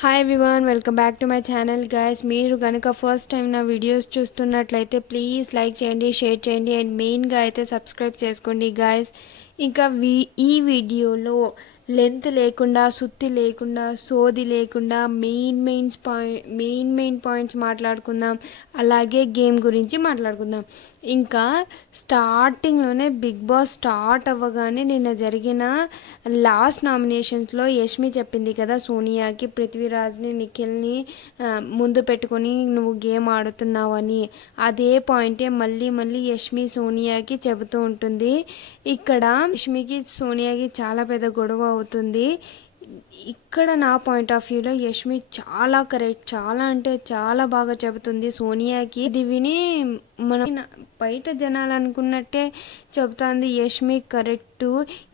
Hi everyone, welcome back to my channel guys. మీరు కనుక first time నా videos చూస్తున్నట్లయితే ప్లీజ్ లైక్ చేయండి, షేర్ చేయండి అండ్ మెయిన్గా అయితే సబ్స్క్రైబ్ చేసుకోండి గైస్. ఇంకా ఈ వీడియోలో లెంత్ లేకుండా, సుత్తి లేకుండా, సోది లేకుండా మెయిన్ పాయింట్స్ మాట్లాడుకుందాం. అలాగే గేమ్ గురించి మాట్లాడుకుందాం. ఇంకా స్టార్టింగ్లోనే బిగ్ బాస్ స్టార్ట్ అవ్వగానే నిన్న జరిగిన లాస్ట్ నామినేషన్స్లో యష్మి చెప్పింది కదా సోనియాకి, పృథ్వీరాజ్ని, నిఖిల్ని ముందు పెట్టుకొని నువ్వు గేమ్ ఆడుతున్నావని. అదే పాయింటే మళ్ళీ మళ్ళీ యష్మి సోనియాకి చెబుతూ ఉంటుంది. ఇక్కడ యష్మికి సోనియాకి చాలా పెద్ద గొడవ అవుతుంది. ఇక్కడ నా పాయింట్ ఆఫ్ వ్యూలో యష్మి చాలా కరెక్ట్, చాలా అంటే చాలా బాగా చెబుతుంది సోనియాకి. ఇది విని మనం బయట జనాలు అనుకున్నట్టే చెబుతుంది యష్మి కరెక్ట్.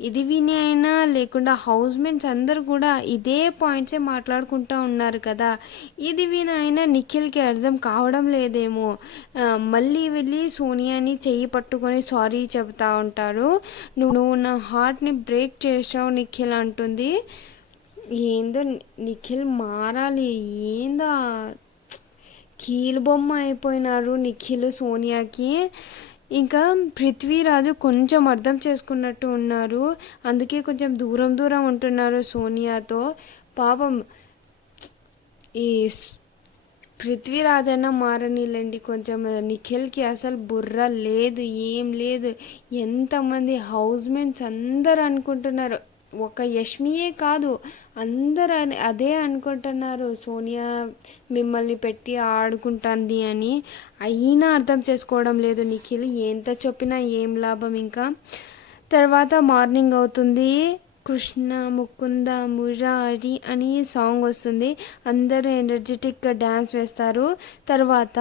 ఇది విని అయినా లేకుండా హౌస్ మేట్స్ అందరు కూడా ఇదే పాయింట్సే మాట్లాడుకుంటూ ఉన్నారు కదా. ఇది విని అయినా నిఖిల్కి అర్థం కావడం లేదేమో. మళ్ళీ వెళ్ళి సోనియాని చెయ్యి పట్టుకొని సారీ చెబుతూ ఉంటాడు. నువ్వు నా హార్ట్ని బ్రేక్ చేసావు నిఖిల్ అంటుంది. ఏందో నిఖిల్ మారాలి, ఏందో కీలు బొమ్మ అయిపోయినారు నిఖిల్ సోనియాకి. ఇంకా పృథ్వీరాజు కొంచెం అర్థం చేసుకున్నట్టు ఉన్నారు, అందుకే కొంచెం దూరం ఉంటున్నారు సోనియాతో. పాపం ఈ పృథ్వీరాజ్ అన్న మారనీళ్ళండి కొంచెం. నిఖిల్కి అసలు బుర్ర లేదు, ఏం లేదు. ఎంతమంది హౌస్ మేట్స్ అందరు అనుకుంటున్నారు, ఒక యష్మియే కాదు అందరు అదే అనుకుంటున్నారు సోనియా మిమ్మల్ని పెట్టి ఆడుకుంటుంది అని. అయినా అర్థం చేసుకోవడం లేదు నిఖిల్. ఎంత చెప్పినా ఏం లాభం. ఇంకా తర్వాత మార్నింగ్ అవుతుంది, కృష్ణ ముకుంద మురారి అని సాంగ్ వస్తుంది. అందరూ ఎనర్జెటిక్గా డ్యాన్స్ వేస్తారు. తర్వాత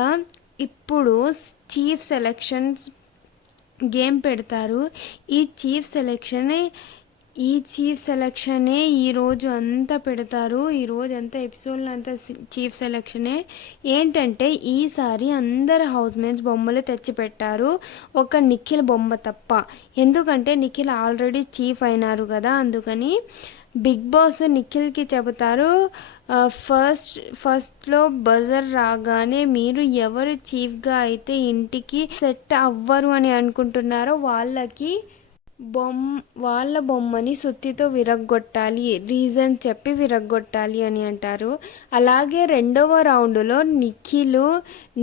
ఇప్పుడు చీఫ్ సెలెక్షన్స్ గేమ్ పెడతారు. ఈ చీఫ్ సెలెక్షనే ఈరోజు అంతా పెడతారు. ఈరోజు అంతా ఎపిసోడ్లో అంతా చీఫ్ సెలెక్షనే. ఏంటంటే ఈసారి అందరు హౌస్ మేట్స్ బొమ్మలు తెచ్చిపెట్టారు, ఒక నిఖిల్ బొమ్మ తప్ప. ఎందుకంటే నిఖిల్ ఆల్రెడీ చీఫ్ అయినారు కదా, అందుకని బిగ్ బాస్ నిఖిల్కి చెబుతారు, ఫస్ట్లో బజర్ రాగానే మీరు ఎవరు చీఫ్గా అయితే ఇంటికి సెట్ అవ్వరు అని అనుకుంటున్నారో వాళ్ళ బొమ్మని సుత్తితో విరగ్గొట్టాలి, రీజన్ చెప్పి విరగ్గొట్టాలి అని అంటారు. అలాగే రెండవ రౌండ్లో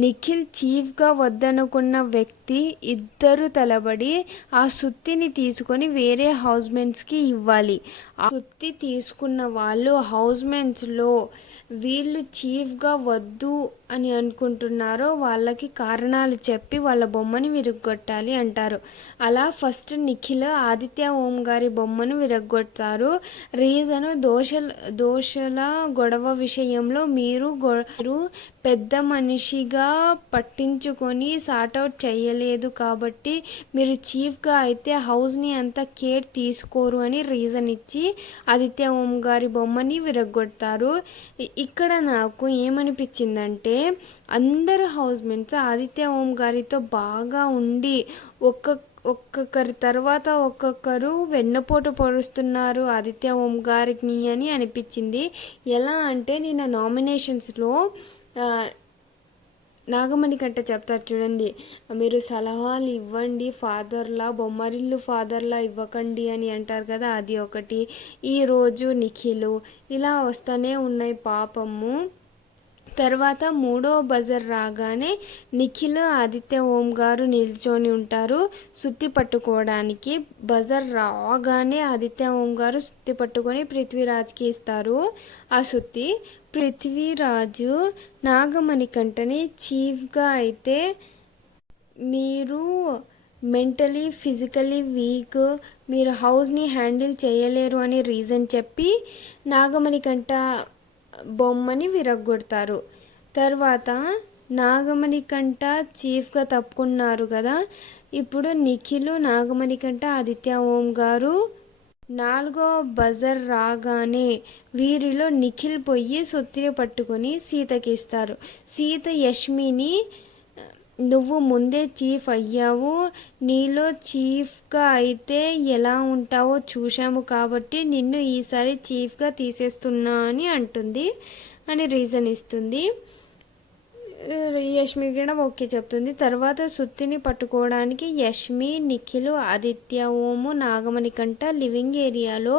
నిఖిల్ చీఫ్గా వద్దనుకున్న వ్యక్తి ఇద్దరు తలబడి ఆ సుత్తిని తీసుకొని వేరే హౌస్మేట్స్కి ఇవ్వాలి. ఆ సుత్తి తీసుకున్న వాళ్ళు హౌస్మేట్స్లో వీళ్ళు చీఫ్గా వద్దు అని అనుకుంటున్నారో వాళ్ళకి కారణాలు చెప్పి వాళ్ళ బొమ్మని విరగ్గొట్టాలి అంటారు. అలా ఫస్ట్ నిఖిల్ ఆదిత్య ఓం గారి బొమ్మను విరగ్గొడతారు. రీజను దోషల గొడవ విషయంలో మీరు పెద్ద మనిషిగా పట్టించుకొని సార్ట్అవుట్ చేయలేదు కాబట్టి మీరు చీఫ్గా అయితే హౌస్ని అంత కేర్ తీసుకోరు అని రీజన్ ఇచ్చి ఆదిత్య ఓం గారి బొమ్మని విరగ్గొడతారు. ఇక్కడ నాకు ఏమనిపించిందంటే అందరు హౌస్మేట్స్ ఆదిత్య ఓం గారితో బాగా ఉండి ఒక్కొక్కరి తర్వాత ఒక్కొక్కరు వెన్నపోటు పొడుస్తున్నారు ఆదిత్య ఓం గారికి అని అనిపించింది. ఎలా అంటే నిన్న నామినేషన్స్లో నాగమణి కంటే చెప్తారు చూడండి, మీరు సలహాలు ఇవ్వండి ఫాదర్లా, బొమ్మరిల్లు ఫాదర్లా ఇవ్వకండి అని అంటారు కదా, అది ఒకటి. ఈరోజు నిఖిల్ ఇలా వస్తూనే ఉన్నాయి పాపము. తర్వాత మూడో బజర్ రాగానే నిఖిల్ ఆదిత్య ఓం గారు నిల్చొని ఉంటారు సుత్తి పట్టుకోవడానికి. బజర్ రాగానే ఆదిత్య ఓం గారు సుత్తి పట్టుకొని పృథ్వీరాజ్కి ఇస్తారు ఆ సుత్తి. పృథ్వీరాజు నాగమణి కంటని చీఫ్గా అయితే మీరు మెంటలీ ఫిజికలీ వీక్, మీరు హౌస్ని హ్యాండిల్ చేయలేరు అని రీజన్ చెప్పి నాగమణి కంట బొమ్మని విరగ్గొడతారు. తర్వాత నాగమణి కంట చీఫ్గా తప్పుకున్నారు కదా, ఇప్పుడు నిఖిల్ నాగమణి కంట ఆదిత్య ఓం గారు. నాలుగో బజర్ రాగానే వీరిలో నిఖిల్ పొయ్యి సొత్తిని పట్టుకొని సీతకి ఇస్తారు. సీత యష్మిని నువ్వు ముందే చీఫ్ అయ్యావు, నీలో చీఫ్గా అయితే ఎలా ఉంటావో చూశాము కాబట్టి నిన్ను ఈసారి చీఫ్గా తీసేస్తున్నా అని అంటుంది అని రీజన్ ఇస్తుంది. యష్మి కూడా ఓకే చెప్తుంది. తర్వాత సుత్తిని పట్టుకోవడానికి యష్మి, నిఖిల్, ఆదిత్య, ఓము, నాగమణి కంట లివింగ్ ఏరియాలో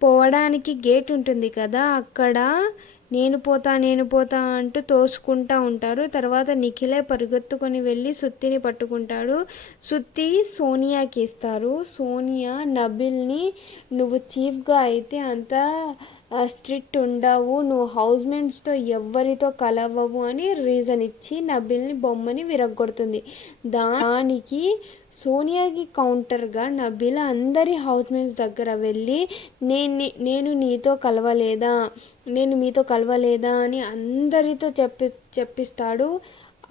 పోవడానికి గేట్ ఉంటుంది కదా, అక్కడ నేను పోతా అంటూ తోసుకుంటూ ఉంటారు. తర్వాత నిఖిలే పరుగెత్తుకొని వెళ్ళి సుత్తిని పట్టుకుంటాడు. సుత్తి సోనియాకి ఇస్తారు. సోనియా నబిల్ని నువ్వు చీఫ్గా అయితే అంత స్ట్రిక్ట్ ఉండవు, నువ్వు హౌస్మేట్స్తో ఎవరితో కలవవు అని రీజన్ ఇచ్చి నబిల్ని బొమ్మని విరగొడుతుంది. దానికి సోనియాకి కౌంటర్గా నబిల్ అందరి హౌస్మేట్స్ దగ్గర వెళ్ళి నేను మీతో కలవలేదా అని అందరితో చెప్పిస్తాడు.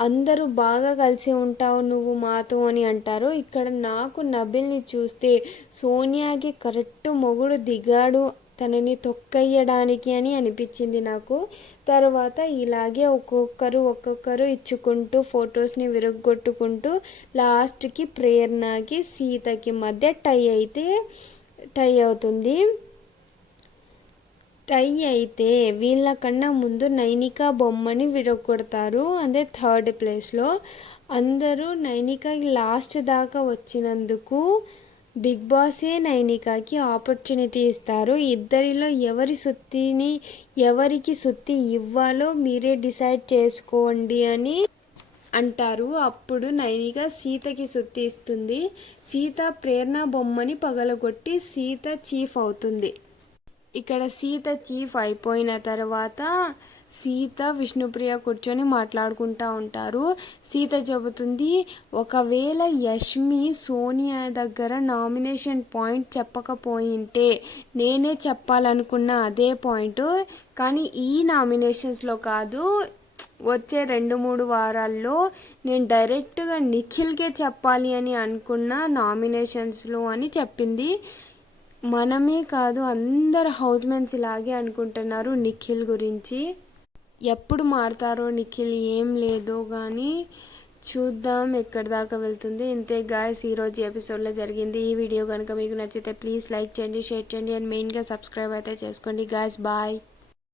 అందరూ బాగా కలిసి ఉంటావు నువ్వు మాతో అని అంటారు. ఇక్కడ నాకు నబిల్ని చూస్తే సోనియాకి కరెక్ట్ మొగుడు దిగాడు తనని తొక్కయ్యడానికి అని అనిపించింది నాకు. తర్వాత ఇలాగే ఒక్కొక్కరు ఇచ్చుకుంటూ ఫొటోస్ని విరగొట్టుకుంటూ లాస్ట్కి ప్రేరణకి సీతకి మధ్య టై అవుతుంది. టై అయితే వీళ్ళకన్నా ముందు నైనికా బొమ్మని విరగొడతారు. అదే థర్డ్ ప్లేస్లో. అందరూ నైనికాకి లాస్ట్ దాకా వచ్చినందుకు బిగ్ బాసే నైనికాకి ఆపర్చునిటీ ఇస్తారు. ఇద్దరిలో ఎవరికి సుత్తి ఇవ్వాలో మీరే డిసైడ్ చేసుకోండి అని అంటారు. అప్పుడు నైనిక సీతకి సుత్తి ఇస్తుంది. సీత ప్రేరణ బొమ్మని పగలగొట్టి సీత చీఫ్ అవుతుంది. ఇక్కడ సీత చీఫ్ అయిపోయిన తర్వాత సీత, విష్ణుప్రియ కూర్చొని మాట్లాడుకుంటూ ఉంటారు. సీత చెబుతుంది, ఒకవేళ యష్మి సోనియా దగ్గర నామినేషన్ పాయింట్ చెప్పకపోయింటే నేనే చెప్పాలనుకున్న అదే పాయింట్, కానీ ఈ నామినేషన్స్లో కాదు, వచ్చే 2-3 వారాల్లో నేను డైరెక్ట్గా నిఖిల్కే చెప్పాలి అని అనుకున్న నామినేషన్స్లో అని చెప్పింది. మనమే కాదు అందరు హౌస్మేట్స్ ఇలాగే అనుకుంటున్నారు నిఖిల్ గురించి. ఎప్పుడు మారుతారో నిఖిల్ ఏం లేదో కానీ చూద్దాం ఎక్కడి దాకా వెళ్తుంది. ఇంతే గాయస్ ఈరోజు ఎపిసోడ్లో జరిగింది. ఈ వీడియో కనుక మీకు నచ్చితే ప్లీజ్ లైక్ చేయండి, షేర్ చేయండి అండ్ మెయిన్గా సబ్స్క్రైబ్ అయితే చేసుకోండి గాయస్. బాయ్.